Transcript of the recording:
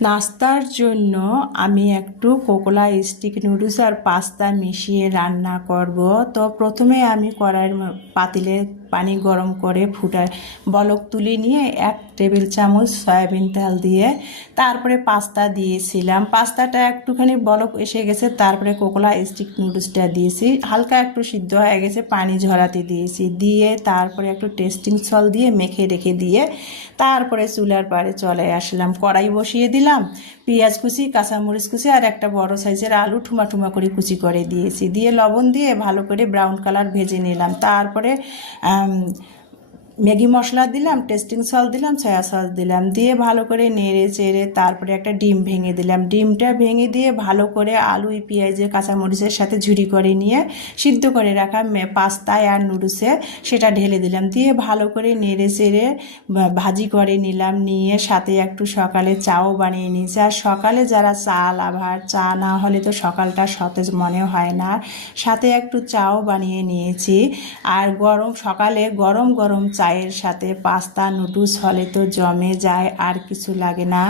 নাস্তার জন্য আমি একটু কোকোলা স্টিক নুডলস আর পাস্তা মিশিয়ে রান্না করব। তো প্রথমে আমি কড়াইয়ের পাতিলে পানি গরম করে বলক তুলে নিয়ে 1 টেবিল চামচ সয়াবিন তেল দিয়ে তারপরে পাস্তা দিয়েছিলাম। পাস্তাটা একটুখানি বলক এসে গেছে, তারপরে কোকোলা স্টিক নুডলসটা দিয়েছি, হালকা একটু সিদ্ধ হয়ে গেছে, পানি ঝরাতে দিয়েছি, দিয়ে তারপরে একটু টেস্টিং সল্ট দিয়ে মেখে রেখে দিয়ে তারপরে চুলার পাড়ে চলে আসলাম। কড়াই বসিয়ে দিলাম, পেঁয়াজ কুচি, কাঁচামরিচ কুচি আর একটা বড় সাইজের আলু ঠুমা ঠুমা করে কুচি করে দিয়েছি, দিয়ে লবণ দিয়ে ভালো করে ব্রাউন কালার ভেজে নিলাম। তারপরে ম্যাগি মশলা দিলাম, টেস্টিং সল্ট দিলাম, সয়া সস দিলাম, দিয়ে ভালো করে নেড়ে চেড়ে তারপরে একটা ডিম ভেঙে দিলাম। ডিমটা ভেঙে দিয়ে ভালো করে আলু পেঁয়াজের কাঁচামরিচের সাথে ঝুরি করে নিয়ে সিদ্ধ করে রাখা পাস্তায় আর নুডলসে সেটা ঢেলে দিলাম, দিয়ে ভালো করে নেড়ে চেড়ে ভাজি করে নিলাম। নিয়ে সাথে একটু সকালে চাও বানিয়ে নিয়েছি। আর সকালে যারা চা লাভার, চা না হলে তো সকালটা সতেজ মনে হয় না, সাথে একটু চাও বানিয়ে নিয়েছি। আর সকালে গরম গরম চায়ের সাথে পাস্তা নুডলস হলে তো জমে যায়, আর কিছু লাগে না।